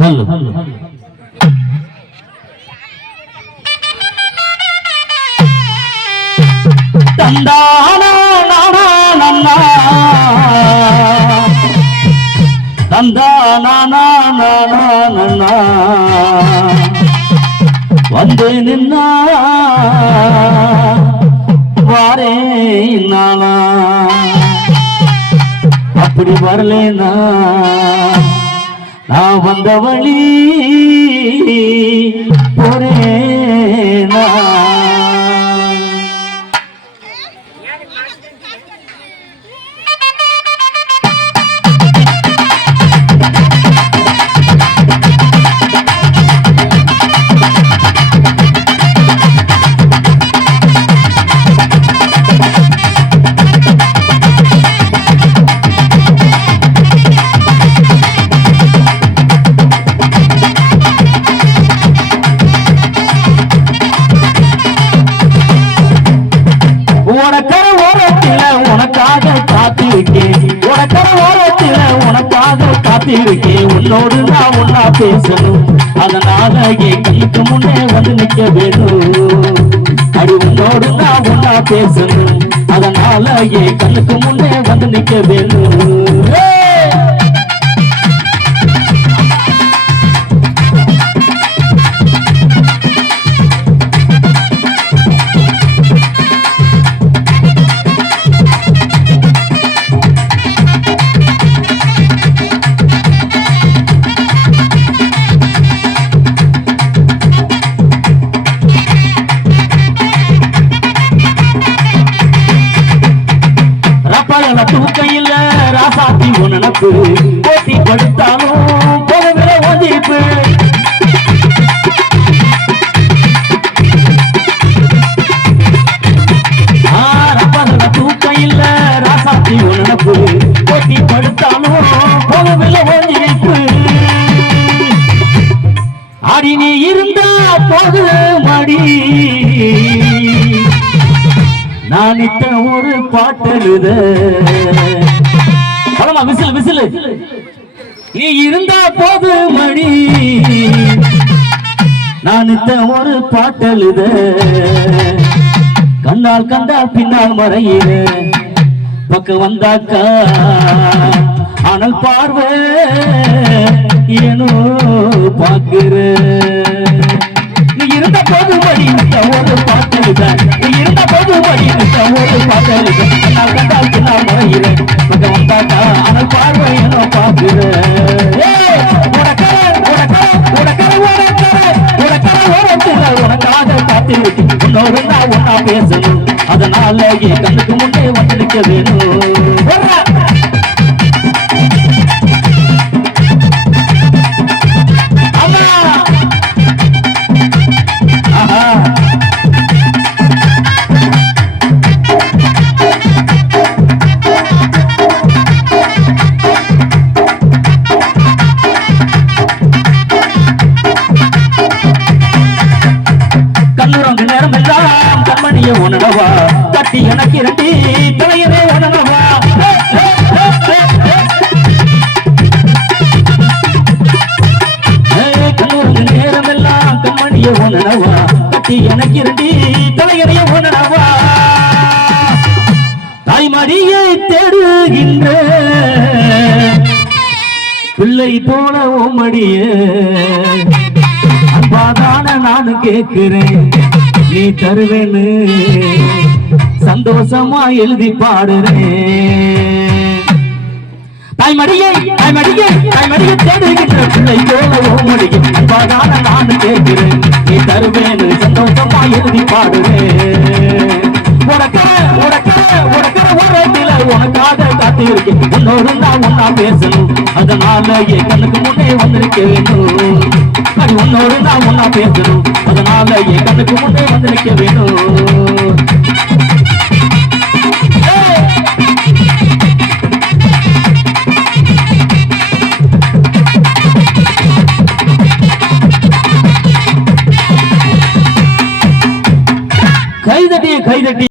Hello வந்தே நின்னா. அப்படி வரலேனா? நான் வந்த வழி காத்திருக்கேன் உன்னோடு நான் ஒன்னா பேசணும். அதனால என் முன்னே வந்து நிக்க வேணும். அடி உன்னோடு நான் ஒன்னா பேசணும். அதனால என் கண்ணுக்கு முன்னே வந்து நிக்க வேணும். ஏய்! ரப்பால தூக்கையில் ராசாத்தி உனக்கு போட்டி படுத்தாலும் போகவில்லை ஒதிப்பு ரப்பால தூக்கையில் ராசாத்தி உனக்கு போட்டி படுத்தாலும் போகவில்லை ஒதிப்பு அடி நீ இருந்தா போது மடி நான் இட்ட ஒரு பாட்டெழுத. பழமா விசில் விசில். நீ இருந்தா போது மணி. நான் இத்த ஒரு பாட்டெழுத. கண்டால் கண்டால் பின்னால் மறையிற பக்கம் வந்தாக்கா ஆனால் பார்வை ஏனோ பார்க்கிற. நீ இருந்த போது மணி ஒரு பாட்டெழுத. நீ இருந்த போது மணி நான் ஒன்னா பேசணும் அதனால என் கண்ணுக்கு முன்னே வந்து நிக்க வேணும் உணவா? தட்டி எனக்கு இரண்டி தலையவே உணவா? கண்ணுறங்கு நேரம் எல்லாம் கண்மணிய உணவா? கட்டி எனக்கு இரண்டி தலையறைய உணவா? தாய்மடியை தேடுகின்ற. பிள்ளை போல ஓமடிய அன்பாதான நானும் கேட்கிறேன். நீ தருவேன்னு சந்தோஷமா எழுதி பாடுறேன் தாய்மடியை தாய்மடியை தாய்மடியை தேடுகின்ற பிள்ளை போல ஓமடிய கேட்கிறேன். நீ தருவேன்னு சந்தோஷமா எழுதி பாடுவேன் உனக்கு உனக்கா உனக்கா உரத்தில உனக்காக காத்திருக்கேன் எல்லோரும் நான் ஒன்னா பேசணும் அதனால என் கண்ணுக்கு முன்னே வந்திருக்க வேண்டும் அது உன்னோடு நான் ஒன்னா பேசணும் அதனால என் கண்ணுக்கு முன்னே வந்திருக்க வேண்டும் கைதட்டி கைதட்டி